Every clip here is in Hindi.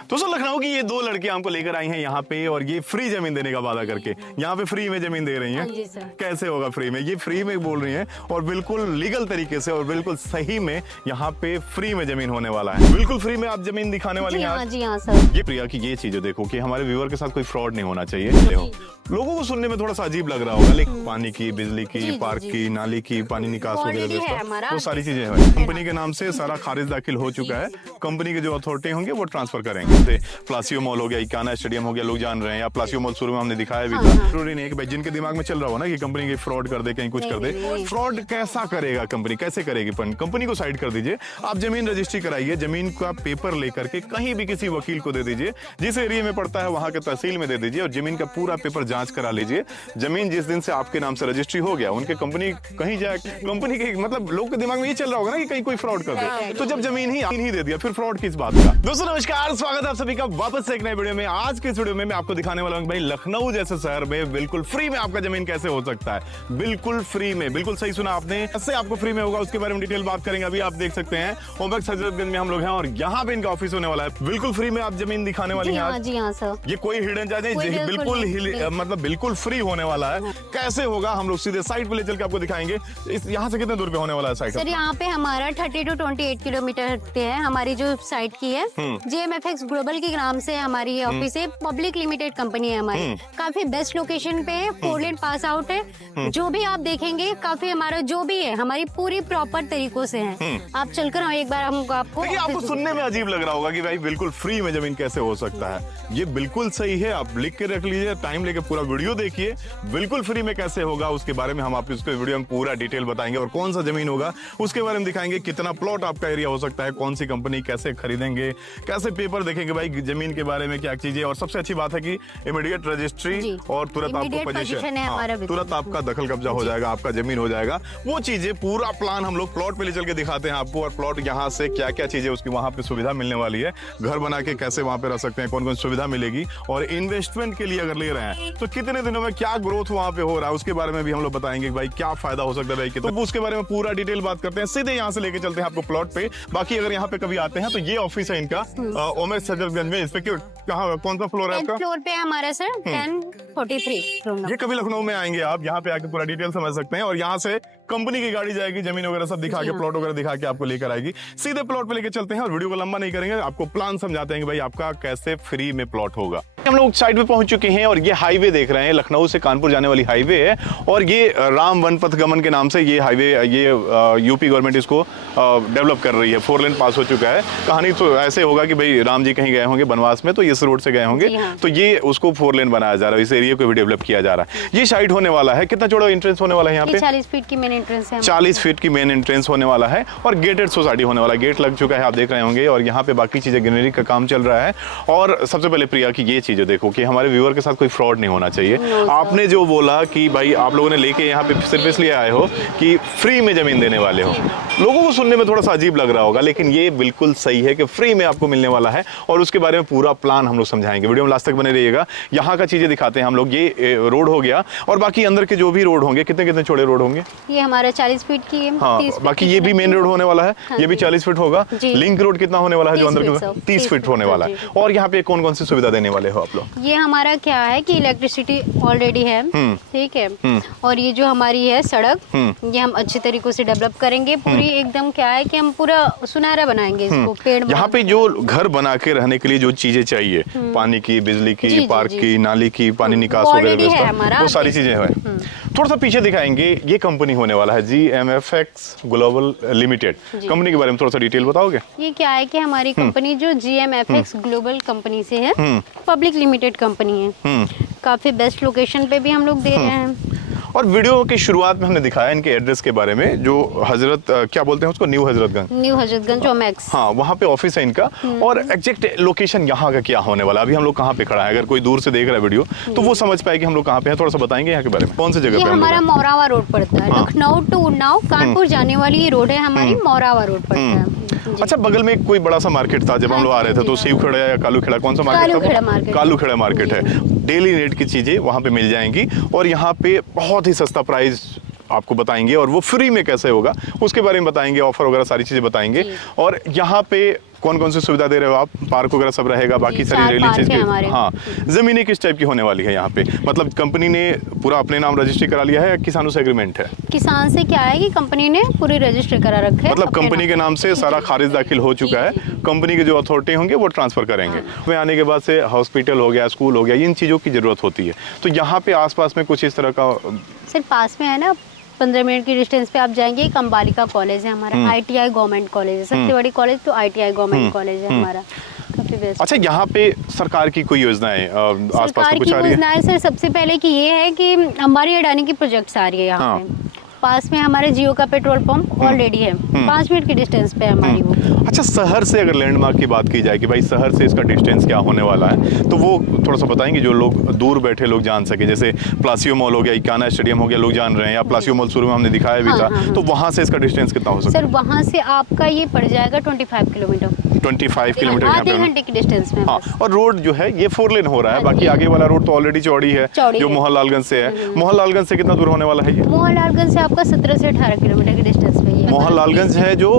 दोस्तों लखनऊ की ये दो लड़कियां हमको लेकर आई हैं यहाँ पे और ये फ्री जमीन देने का वादा करके यहाँ पे फ्री में जमीन दे रही हैं। जी सर। कैसे होगा फ्री में? ये फ्री में बोल रही हैं और बिल्कुल लीगल तरीके से और बिल्कुल सही में यहाँ पे फ्री में जमीन होने वाला है। बिल्कुल फ्री में आप जमीन दिखाने वाली हैं। जी हाँ सर। ये प्रिया की ये चीजें देखो कि हमारे व्यूअर के साथ कोई फ्रॉड नहीं होना चाहिए। लोगों को सुनने में थोड़ा सा अजीब लग रहा होगा, लेकिन पानी की, बिजली की, पार्क की, नाली की, पानी निकास वगैरह वो सारी चीजें हैं। कंपनी के नाम से सारा खारिज दाखिल हो चुका है। कंपनी के जो अथॉरिटी होंगे वो ट्रांसफर करेंगे। प्लासियो मॉल हो गया, इकाना स्टेडियम हो गया, लोग जान रहे हैं। या प्लासियो मॉल शुरू में हमने दिखाया भी था। जरूरी नहीं है कि भाई जिनके दिमाग में चल रहा हो ना कि कंपनी की फ्रॉड कर दे, कहीं कुछ कर दे। फ्रॉड कैसा करेगा कंपनी, कैसे करेगी? कंपनी को साइड कर दीजिए। आप जमीन रजिस्ट्री कराइए, जमीन का पेपर लेकर के कहीं भी किसी वकील को दे दीजिए, जिस एरिया में पड़ता है वहां के तहसील में दे दीजिए और जमीन का पूरा पेपर जांच करा लीजिए। जमीन जिस दिन से आपके नाम से रजिस्ट्री हो गया, उनके कंपनी कहीं जाए, कंपनी के मतलब लोग के दिमाग में ये चल रहा होगा ना कि कहीं कोई फ्रॉड कर दे, तो जब जमीन ही दे दिया फिर फ्रॉड किस बात का? दोस्तों नमस्कार, स्वागत है आप सभी का वापस से एक नए वीडियो में। आज के इस वीडियो में मैं आपको दिखाने वाला हूं भाई लखनऊ जैसे शहर में बिल्कुल फ्री में आपका जमीन कैसे हो सकता है। बिल्कुल फ्री में, बिल्कुल सही सुना आपने। कैसे आपको फ्री में होगा उसके बारे में डिटेल बात करेंगे। अभी आप देख सकते हैं ओमेक्स हजरतगंज में हम लोग हैं और यहाँ पे इनका ऑफिस होने वाला है। बिल्कुल फ्री में आप जमीन दिखाने वाली हैं। जी हाँ सर। ये कोई हिडन चार्ज नहीं, बिल्कुल मतलब बिल्कुल फ्री होने वाला है। कैसे होगा हम लोग सीधे साइट पे ले चल के आपको दिखाएंगे। यहाँ से कितने दूर पे होने वाला है साइट? सर यहाँ पे हमारा 30 to 28 किलोमीटर पे है हमारी जो साइट की है। JMFX ग्लोबल के नाम से हमारी ऑफिस है, पब्लिक लिमिटेड कंपनी है हमारी। काफी बेस्ट लोकेशन पे है, 4 लेन पास आउट है। जो भी आप देखेंगे काफी हमारा जो भी है हमारी पूरी प्रॉपर तरीकों से है। आप चलकर एक बार हमको आपको सुनने में अजीब लग रहा होगा कि भाई बिल्कुल फ्री में जमीन कैसे हो सकता है। ये बिल्कुल सही है, आप लिख के रख लीजिए, टाइम लेके पूरा वीडियो देखिए। बिल्कुल फ्री में कैसे होगा उसके बारे में हम आपको इसके वीडियो में पूरा डिटेल बताएंगे और कौन सा जमीन होगा उसके बारे में दिखाएंगे। कितना प्लॉट आपका एरिया हो सकता है, कौन सी कंपनी, कैसे खरीदेंगे, कैसे पेपर देखेंगे भाई जमीन के बारे में क्या चीजें। और सबसे अच्छी बात है कि इमीडिएट रजिस्ट्री और तुरंत आपको पोजीशन, तुरंत आपका दखल कब्जा हो जाएगा, आपका जमीन हो जाएगा। वो चीजें पूरा प्लान हम लोग प्लॉट पे ले चल के दिखाते हैं आपको। और प्लॉट यहाँ से क्या क्या चीजें उसकी वहां पे सुविधा मिलने वाली है, घर बना के कैसे वहां पे रह सकते हैं, कौन कौन सुविधा मिलेगी, और इन्वेस्टमेंट के लिए अगर ले रहे हैं तो कितने दिनों में क्या ग्रोथ वहां पे हो रहा है उसके बारे में भी हम लोग बताएंगे भाई क्या फायदा हो सकता है भाई। तो उसके बारे में पूरा डिटेल बात करते हैं। सीधे यहाँ से लेके चलते हैं आपको प्लॉट पे। बाकी अगर यहाँ पे कभी आते हैं तो ये ऑफिस है इनका ओमेक्स हजरतगंज में। इस पे कहाँ, कौन सा फ्लोर है आपका? फ्लोर पे हमारा सर 1043। ये कभी लखनऊ में आएंगे आप, यहाँ पे आके पूरा डिटेल समझ सकते हैं। और यहाँ से कंपनी की गाड़ी जाएगी, जमीन वगैरह सब दिखा के, प्लॉट वगैरह दिखा के आपको लेकर आएगी। सीधे प्लॉट पे लेके चलते हैं और वीडियो को लंबा नहीं करेंगे, आपको प्लान समझाते हैं कि भाई आपका कैसे फ्री में प्लॉट होगा। हम लोग साइड पे पहुंच चुके हैं और ये हाईवे देख रहे हैं, लखनऊ से कानपुर जाने वाली हाईवे है। और ये राम वन पथ गमन के नाम से ये हाईवे, ये यूपी गवर्नमेंट इसको डेवलप कर रही है। 4 लेन पास हो चुका है। कहानी तो ऐसे होगा कि भाई राम जी कहीं गए होंगे बनवास में, तो इस रोड से गए होंगे, तो ये उसको 4 लेन बनाया जा रहा है, इस एरिया को भी डेवलप किया जा रहा है। ये साइड होने वाला है। कितना चौड़ा एंट्रेंस होने वाला है यहाँ पे? 40 फीट की मेन एंट्रेंस है। 40 फीट की मेन एंट्रेंस होने वाला है और गेटेड सोसाइटी होने वाला है। गेट लग चुका है, आप देख रहे होंगे। और यहाँ पे बाकी चीजें ग्रीनरी का काम चल रहा है। और सबसे पहले प्रिया की ये चीजें देखो कि हमारे व्यूअर के साथ कोई फ्रॉड नहीं होना चाहिए। आपने जो बोला कि भाई आप लोगों ने लेके यहाँ पे सिर्फ इसलिए आए हो कि फ्री में जमीन देने वाले हो, लोगों को सुनने में थोड़ा सा अजीब लग रहा होगा, लेकिन ये बिल्कुल सही है कि फ्री में आपको मिलने वाला है। और उसके बारे में पूरा प्लान हम लोग समझाएंगे। वीडियो में लास्ट तक बने रहिएगा। यहाँ का चीजें दिखाते हैं हम लोग। ये रोड हो गया और बाकी अंदर के जो भी रोड होंगे, कितने कितने चौड़े रोड होंगे? ये हमारा 40 फीट की है। हाँ, बाकी ये भी मेन रोड होने वाला है। ये भी 40 फीट होगा। लिंक रोड कितना होने वाला है जो अंदर के? 30 फीट होने वाला है। और यहाँ पे कौन कौन सी सुविधा देने वाले हो आप लोग? ये हमारा क्या है कि इलेक्ट्रिसिटी ऑलरेडी है, ठीक है। और ये जो हमारी है सड़क, ये हम अच्छे तरीकों से डेवलप करेंगे। पूरी एकदम क्या है कि हम पूरा सुनहरा बनाएंगे इसको। पेड़ यहाँ पे जो घर बना के रहने के लिए जो चीजें चाहिए, पानी की, बिजली की, पार्क की, नाली की, पानी निकास वगैरह, वो सारी चीजें हैं। थोड़ा सा पीछे दिखाएंगे। ये कंपनी होने वाला है JMFX ग्लोबल लिमिटेड। कंपनी के बारे में थोड़ा सा डिटेल बताओगे? ये क्या है कि हमारी कंपनी जो JMFX ग्लोबल कंपनी से है, पब्लिक लिमिटेड कंपनी है। काफी बेस्ट लोकेशन पे भी हम लोग दे रहे हैं। और वीडियो की शुरुआत में हमने दिखाया इनके एड्रेस के बारे में, जो हजरत क्या बोलते हैं उसको, न्यू हजरतगंज ओमेक्स। हाँ, वहाँ पे ऑफिस है इनका। और एग्जैक्ट लोकेशन यहाँ का क्या होने वाला, अभी हम लोग कहाँ पे खड़ा है, अगर कोई दूर से देख रहा है वीडियो तो वो समझ पाए कि हम लोग कहाँ पे हैं। थोड़ा सा बताएंगे यहाँ के बारे में, कौन सी जगह पे? हमारा मोरावा रोड पड़ता है। लखनऊ टू उन्नाव कानपुर जाने वाली ये रोड है हमारी, मोरावा रोड पड़ता है। अच्छा, बगल में कोई बड़ा सा मार्केट था जब हम लोग आ रहे थे, तो शिवखेड़ा या कालूखेड़ा, कौन सा मार्केट था? कालूखेड़ा मार्केट है। डेली रेट की चीजें वहाँ पे मिल जाएंगी और यहाँ पे बहुत ही सस्ता प्राइस आपको बताएंगे। और वो फ्री में कैसे होगा उसके बारे में बताएंगे, ऑफर वगैरह सारी चीजें बताएंगे। और यहाँ पे कौन कौन सी सुविधा दे रहे हो आप? पार्क वगैरह सब रहेगा, बाकी सारी 4 रेली पार्क चीज हैं हमारे। हाँ, जमीनें किस टाइप की होने वाली है यहाँ पे? मतलब कंपनी ने पूरा अपने नाम रजिस्ट्री करा लिया है या किसानों से एग्रीमेंट है? किसान से क्या है कि कंपनी ने पूरी रजिस्टर करा रखे है, मतलब अपने कंपनी के नाम से सारा खारिज दाखिल हो चुका है, कंपनी के जो अथॉरिटी होंगे वो ट्रांसफर करेंगे। में आने के बाद से हॉस्पिटल हो गया, स्कूल हो गया, इन चीज़ों की ज़रूरत होती है। तो यहाँ पे आसपास में कुछ इस तरह का सिर्फ पास में है ना, 15 मिनट की डिस्टेंस पे आप जाएंगे, एक अंबालिका कॉलेज है हमारा, ITI गवर्नमेंट कॉलेज है, सबसे बड़ी कॉलेज तो ITI गवर्नमेंट कॉलेज है हमारा, काफी बेस्ट। अच्छा, यहाँ पे सरकार की कोई योजनाएं आसपास सरकार में कुछ की आ रही है? योजनाएं सर सबसे पहले की ये है कि अंबारी अडानी की प्रोजेक्ट्स आ रही है यहाँ पे। पास में हमारे जियो का पेट्रोल पंप ऑलरेडी है, 5 मिनट की डिस्टेंस पे है हमारी वो। अच्छा, शहर से अगर लैंडमार्क की बात की जाए कि भाई शहर से इसका डिस्टेंस क्या होने वाला है, तो वो थोड़ा सा बताएंगे जो लोग दूर बैठे लोग जान सके। जैसे प्लासियो मॉल हो गया, इकाना स्टेडियम हो गया, लोग जान रहे हैं, या प्लासियो मॉल शुरू में हमने दिखाया भी था, तो वहाँ से इसका डिस्टेंस कितना हो सकता सर वहाँ से आपका ये पड़ जाएगा 25 किलोमीटर, है? 25 किलोमीटर यहाँ आधे पे। घंटे की डिस्टेंस में। हाँ, और रोड जो है ये 4 लेन हो रहा है, बाकी आगे वाला रोड तो ऑलरेडी चौड़ी है, जो मोहनलालगंज से है। मोहनलालगंज से कितना दूर होने वाला है ये? मोहनलालगंज से आपका 17 से 18 किलोमीटर की डिस्टेंस पे ही है। मोहनलालगंज है जो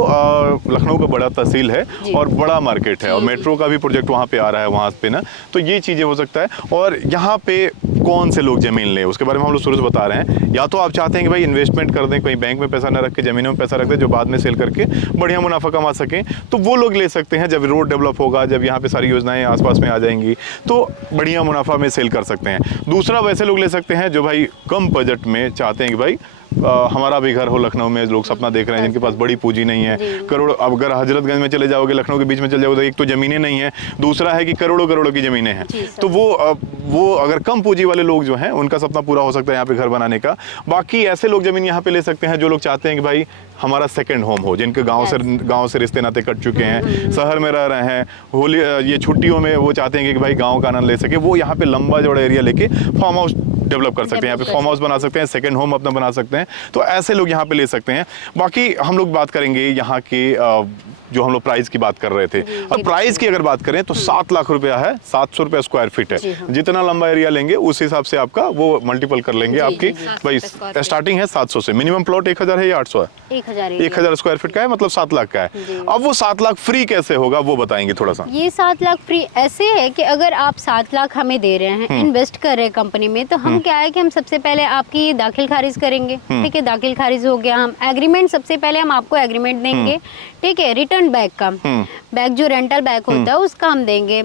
लखनऊ का बड़ा तहसील है और बड़ा मार्केट है, और मेट्रो का भी प्रोजेक्ट वहाँ पे आ रहा है वहाँ पे ना, तो ये चीज़ें हो सकता है। और यहाँ पे कौन से लोग ज़मीन लें उसके बारे में हम लोग शुरू से बता रहे हैं। या तो आप चाहते हैं कि भाई इन्वेस्टमेंट कर दें, कहीं बैंक में पैसा न रख के ज़मीनों में पैसा रख दें, जो बाद में सेल करके बढ़िया मुनाफा कमा सकें, तो वो लोग ले सकते हैं। जब रोड डेवलप होगा, जब यहाँ पे सारी योजनाएं आसपास में आ जाएंगी, तो बढ़िया मुनाफा में सेल कर सकते हैं। दूसरा वैसे लोग ले सकते हैं जो भाई कम बजट में चाहते हैं कि भाई हमारा भी घर हो लखनऊ में, लोग सपना देख रहे हैं जिनके पास बड़ी पूंजी नहीं है, करोड़। अब अगर हजरतगंज में चले जाओगे, लखनऊ के बीच में चले जाओगे, तो एक तो ज़मीनें नहीं है, दूसरा है कि करोड़ों करोड़ों की ज़मीनें हैं। तो वो अगर कम पूंजी वाले लोग जो हैं उनका सपना पूरा हो सकता है यहाँ पे घर बनाने का। बाकी ऐसे लोग ज़मीन यहाँ पे ले सकते हैं जो लोग चाहते हैं कि भाई हमारा सेकंड होम हो, जिनके गांव से रिश्ते नाते कट चुके हैं, शहर में रह रहे हैं, होली ये छुट्टियों में वो चाहते हैं कि भाई गाँव का आनंद ले सके, वो यहाँ पे लंबा चौड़ा एरिया लेके फार्म हाउस डेवलप कर सकते हैं, यहाँ पे फार्म हाउस बना सकते हैं, सेकंड होम अपना बना सकते हैं। तो ऐसे लोग यहाँ पे ले सकते हैं। बाकी हम लोग बात करेंगे यहाँ के जो हम लोग प्राइस की बात कर रहे थे, और प्राइस की अगर बात करें तो 7 लाख रुपया है, 700 रुपया स्क्वायर फीट है। जितना लंबा एरिया लेंगे उस हिसाब से आपका वो मल्टीपल कर लेंगे आपकी। भाई स्टार्टिंग है 700 से, मिनिमम प्लॉट 1000 है या 800 है? 1000 स्क्वायर फीट का है, मतलब 7 लाख का है। अब वो 7 लाख फ्री कैसे होगा वो बताएंगे थोड़ा सा। ये 7 लाख फ्री ऐसे है कि अगर आप 7 लाख हमें दे रहे हैं, इन्वेस्ट कर रहे हैं कंपनी में, तो हम क्या है कि हम सबसे पहले आपकी दाखिल खारिज करेंगे। ठीक है, दाखिल खारिज हो गया, हम एग्रीमेंट सबसे पहले हम आपको एग्रीमेंट देंगे। ठीक है, रिटर्न बैक का बैक जो रेंटल बैक होता है उसका हम देंगे,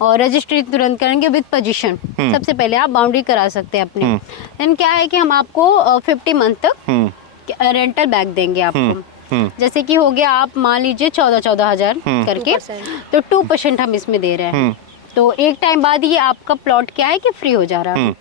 और रजिस्ट्री तुरंत करेंगे विद पोजीशन। सबसे पहले आप बाउंड्री करा सकते हैं अपनी। देन क्या है कि हम आपको 50 मंथ तक रेंटल बैक देंगे आपको। जैसे कि हो गया, आप मान लीजिए 14 हजार करके, तो 2% हम इसमें दे रहे हैं। तो एक टाइम बाद ये आपका प्लॉट क्या है कि फ्री हो जा रहा है।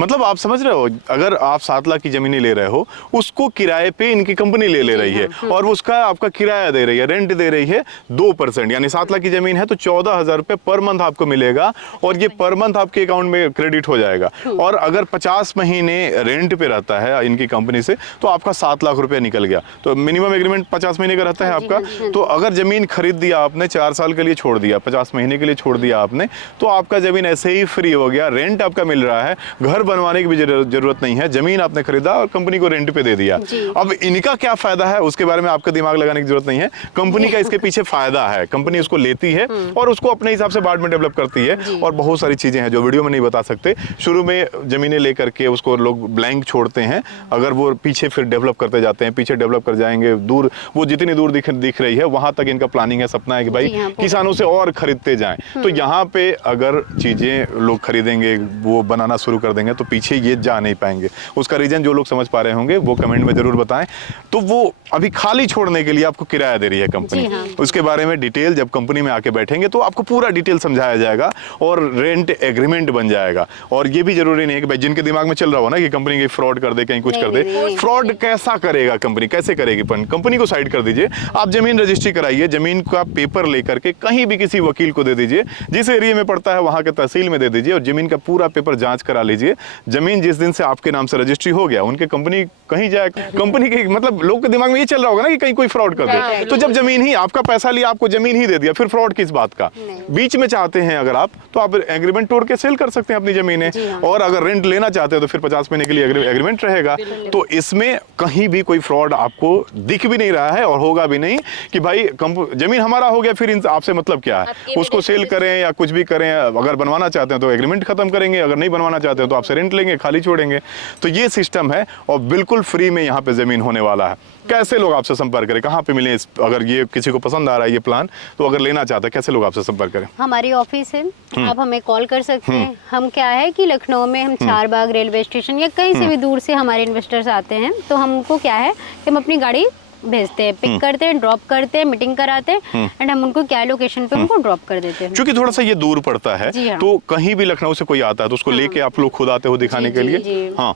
मतलब आप समझ रहे हो, अगर आप 7 लाख की जमीनें ले रहे हो, उसको किराए पे इनकी कंपनी ले रही है, और उसका आपका किराया दे रही है, रेंट दे रही है 2%, यानी 7 लाख की जमीन है तो 14,000 रुपये पर मंथ आपको मिलेगा, और ये पर मंथ आपके अकाउंट में क्रेडिट हो जाएगा। और अगर 50 महीने रेंट पे रहता है इनकी कंपनी से, तो आपका 7 लाख रुपया निकल गया। तो मिनिमम एग्रीमेंट 50 महीने का रहता है आपका। तो अगर जमीन खरीद दिया आपने, 4 साल के लिए छोड़ दिया, 50 महीने के लिए छोड़ दिया आपने, तो आपका जमीन ऐसे ही फ्री हो गया, रेंट आपका मिल रहा है, घर बनवाने की भी जरूरत नहीं है, जमीन आपने खरीदा और कंपनी को रेंट पे दे दिया। अब इनका क्या फायदा है उसके बारे में आपका दिमाग लगाने की जरूरत नहीं है, कंपनी का इसके पीछे फायदा है। कंपनी उसको लेती है और उसको अपने हिसाब से बाद में डेवलप करती है, और बहुत सारी चीजें हैं जो वीडियो में नहीं बता सकते। शुरू में जमीनें लेकर के उसको लोग ब्लैंक छोड़ते हैं, अगर वो पीछे फिर डेवलप करते जाते हैं, पीछे डेवलप कर जाएंगे, दूर वो जितनी दूर दिख रही है वहां तक इनका प्लानिंग है, सपना है कि भाई किसानों से और खरीदते जाएं। तो यहाँ पे अगर चीजें लोग खरीदेंगे, वो बनाना शुरू कर देंगे, तो पीछे ये जा नहीं पाएंगे। उसका रीजन जो लोग समझ पा रहे होंगे वो कमेंट में जरूर बताएं। तो वो अभी खाली छोड़ने के लिए आपको किराया दे रही है कंपनी। उसके बारे में डिटेल जब कंपनी में आके बैठेंगे तो आपको पूरा डिटेल समझाया जाएगा, और रेंट एग्रीमेंट बन जाएगा। और ये भी जरूरी नहीं है कि भाई जिनके दिमाग में चल रहा हो ना कि कंपनी कहीं फ्रॉड कर दे, कहीं कुछ कर दे। फ्रॉड कैसा करेगा कंपनी, कैसे करेगी? कंपनी को साइड कर दीजिए, आप जमीन रजिस्ट्री कराइए, जमीन का पेपर लेकर के कहीं भी किसी वकील को दे दीजिए, जिस एरिया में पड़ता है वहां के तहसील में दे दीजिए, और जमीन का पूरा पेपर जांच करा लीजिए। लीजिए, जमीन जिस दिन से आपके नाम से रजिस्ट्री हो गया, उनके कंपनी कहीं जाए, कंपनी के मतलब लोग के दिमाग में ये चल रहा होगा ना कि कहीं कोई फ्रॉड कर दे। तो जब जमीन ही आपका पैसा लिया, आपको जमीन ही दे दिया, फिर फ्रॉड किस बात का? बीच में चाहते हैं अगर आप, तो आप एग्रीमेंट तोड़ के सेल कर सकते हैं अपनी जमीनें। और अगर रेंट लेना चाहते हैं तो फिर 50 महीने के लिए एग्रीमेंट रहेगा। तो इसमें कहीं भी कोई फ्रॉड आपको दिख भी नहीं रहा है और होगा भी नहीं कि भाई जमीन हमारा हो गया, फिर आपसे मतलब क्या है, उसको सेल करें या कुछ भी करें। अगर बनवाना चाहते हैं तो एग्रीमेंट खत्म करेंगे, अगर नहीं बनवाना चाहते हैं तो आपसे रेंट लेंगे, खाली छोड़ेंगे। तो ये सिस्टम है और बिल्कुल फ्री में यहाँ पे जमीन होने वाला है। कैसे लोग आपसे संपर्क करें, कहाँ पे मिले? अगर ये किसी को पसंद आ रहा है ये प्लान, तो अगर लेना चाहते हैं कैसे लोग आपसे संपर्क करें? हमारी ऑफिस है, आप हमें कॉल कर सकते हैं। हम क्या है कि लखनऊ में हम चारबाग रेलवे स्टेशन या कहीं से भी दूर से हमारे इन्वेस्टर्स आते हैं, तो हमको क्या है कि हम अपनी गाड़ी भेजते हैं, पिक करते हैं, ड्रॉप करते हैं, मीटिंग कराते हैं एंड हम उनको क्या लोकेशन पे उनको ड्रॉप कर देते हैं। क्योंकि थोड़ा सा ये दूर पड़ता है, तो कहीं भी लखनऊ से कोई आता है तो उसको लेके आप लोग खुद आते हो दिखाने के लिए। हाँ,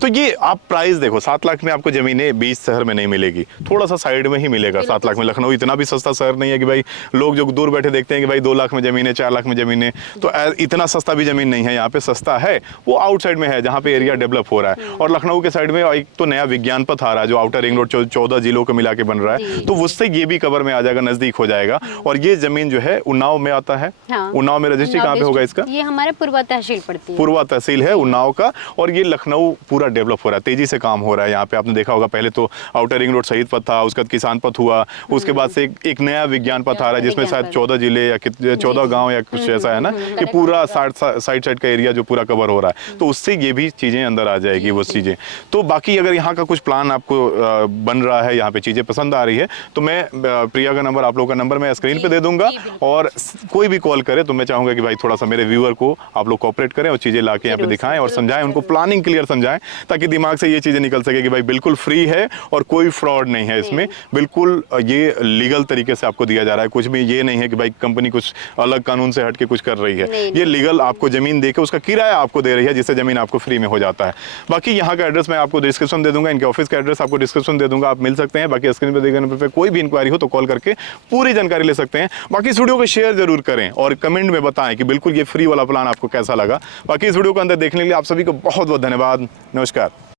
तो ये आप प्राइस देखो, 7 लाख में आपको जमीनें 20 शहर में नहीं मिलेगी, थोड़ा सा साइड में ही मिलेगा 7 लाख में। लखनऊ इतना भी सस्ता शहर नहीं है कि भाई लोग जो दूर बैठे देखते हैं कि भाई 2 लाख में जमीन है, 4 लाख में जमीन है, तो इतना सस्ता भी जमीन नहीं है। यहाँ पे सस्ता है वो आउटसाइड में है, जहाँ पे एरिया डेवलप हो रहा है। और लखनऊ के साइड में एक तो नया विज्ञान पथ आ रहा है जो आउटर रिंग रोड 14 जिलों को मिला के बन रहा है, तो उससे ये भी कवर में आ जाएगा, नजदीक हो जाएगा। और ये जमीन जो है उन्नाव में आता है। उन्नाव में रजिस्ट्री कहाँ पे होगा इसका? ये हमारे पूर्वा तहसील पड़ती है। पूर्वा तहसील है उन्नाव का। और ये लखनऊ पूरा डेवलप हो रहा है, तेजी से काम हो रहा है यहाँ पे। आपने देखा होगा पहले तो आउटर रिंग रोड शहीद पथ था, उसके बाद किसान पथ हुआ, उसके बाद से एक नया विज्ञान पथ आ रहा है जिसमें शायद 14 जिले या 14 गांव या कुछ ऐसा है ना, कि पूरा साइड का एरिया जो पूरा कवर हो रहा है। तो उससे ये भी चीजें अंदर आ जाएगी वो चीजें। तो बाकी अगर यहाँ का कुछ प्लान आपको बन रहा है, यहाँ पे चीजें पसंद आ रही है, तो मैं प्रिया का नंबर, आप लोगों का नंबर मैं स्क्रीन पे दे दूंगा। और कोई भी कॉल करे तो मैं चाहूंगा कि भाई थोड़ा सा मेरे व्यूअर को आप लोग कोऑपरेट करें और चीजें लाके यहाँ पे दिखाएं और समझाएं, उनको प्लानिंग क्लियर समझाएं, ताकि दिमाग से ये चीजें निकल सके कि भाई बिल्कुल फ्री है और कोई फ्रॉड नहीं है इसमें। बिल्कुल ये लीगल तरीके से आपको दिया जा रहा है, कुछ भी ये नहीं है कि भाई कंपनी कुछ अलग कानून से हट के कुछ कर रही है। ये लीगल आपको जमीन देके उसका किराया आपको दे रही है, जिससे जमीन आपको फ्री में हो जाता है। बाकी यहाँ का एड्रेस मैं आपको डिस्क्रिप्शन दे दूंगा, इनके ऑफिस का एड्रेस आपको डिस्क्रिप्शन दे दूंगा, आप मिल सकते हैं। बाकी स्क्रीन पे देखने पे कोई भी इंक्वायरी हो तो कॉल करके पूरी जानकारी ले सकते हैं। बाकी इस वीडियो को शेयर जरूर करें और कमेंट में बताएं कि बिल्कुल ये फ्री वाला प्लान आपको कैसा लगा। बाकी इस वीडियो को अंदर देखने के लिए आप सभी को बहुत बहुत धन्यवाद। नमस्कार।